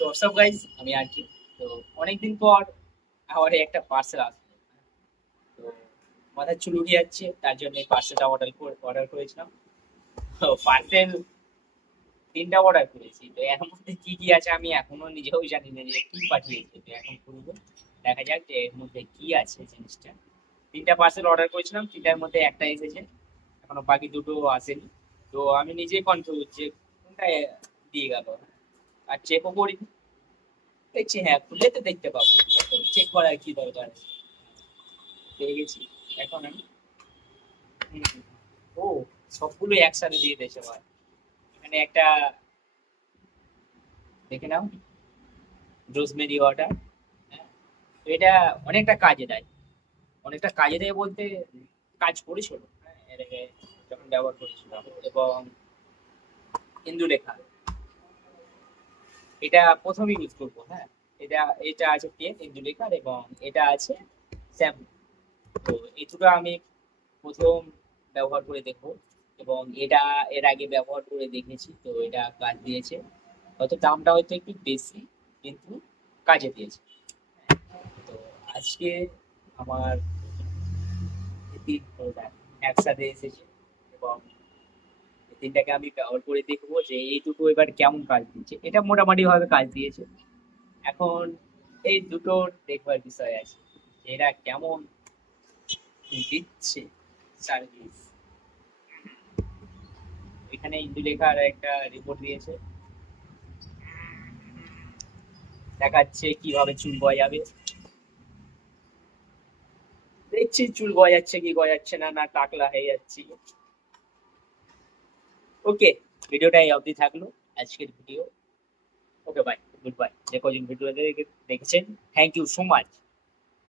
তো WhatsApp guys, আমি আর কি। তো অনেকদিন পর আমার এই একটা পার্সেল আসলো। তো মাথায় চুল উঠে যাচ্ছে, তার জন্য এই পার্সেলটা অর্ডার করেছিলাম। তো পার্সেল ৩টা অর্ডার করেছি। তো এর মধ্যে কি কি আছে আমি এখনো নিজেও জানি না যে কি পাঠিয়েছে। তো এখন খুলবো, দেখা যাক যে এর মধ্যে কি আছে জিনিসটা। ৩টা পার্সেল অর্ডার করেছিলাম, ৩টার মধ্যে একটা এসেছে, এখনো বাকি দুটো আসেনি। তো আমি নিজেই কনফিউজ যে কোনটা দিয়ে গেল, আর চেকও করিনি। দেখছি হ্যাঁ, খুললে তো দেখতে পাবো, চেক করার কি দরকার আছে। পেয়ে গেছি এখন আমি। হুম, হুম। ও, সবগুলো একসাথে দিয়ে দিয়েছে ভাই। এখানে একটা, দেখে নাও, রোজমেরি ওয়াটার। হ্যাঁ, তো এটা অনেকটা কাজে দেয়। অনেকটা কাজে দেয় বলতে কাজ করেছিল, হ্যাঁ, এর আগে যখন ব্যবহার করেছিলাম। এবং ইন্দুলেখা, এটা প্রথম ইউজ করবো। হ্যাঁ, এটা এটা আছে তেল ইন্দুলেখার, এবং এটা আছে শ্যাম্পু। তো এই দুটো আমি প্রথম ব্যবহার করে দেখবো। এবং এটা এর আগে ব্যবহার করে দেখেছি, তো এটা কাজ দিয়েছে। হয়তো দামটা হয়তো একটু বেশি, কিন্তু কাজে দিয়েছে। তো আজকে আমার এই তিন প্রোডাক্ট একসাথে এসেছে, এবং এই তিনটাকে আমি ব্যবহার করে দেখবো যে এই দুটো এবার কেমন কাজ দিচ্ছে। এটা মোটামুটি ভাবে কাজ দিয়েছে। এখন এই দুটো দেখবার বিষয় আছে যে এরা কেমন দিচ্ছে সার্ভিস। এখানে ইন্দুলেখার একটা রিপোর্ট দিয়েছে, দেখাচ্ছে কিভাবে চুল গজাবে। দেখছি চুল গজাচ্ছে কি গজাচ্ছে না, না টাকলা হয়ে যাচ্ছি। ওকে, ভিডিওটা এই অবধি থাকলো, আজকের video. Okay bye, good bye. যে কজন ভিডিও দেখেছেন, থ্যাংক ইউ সো মাচ।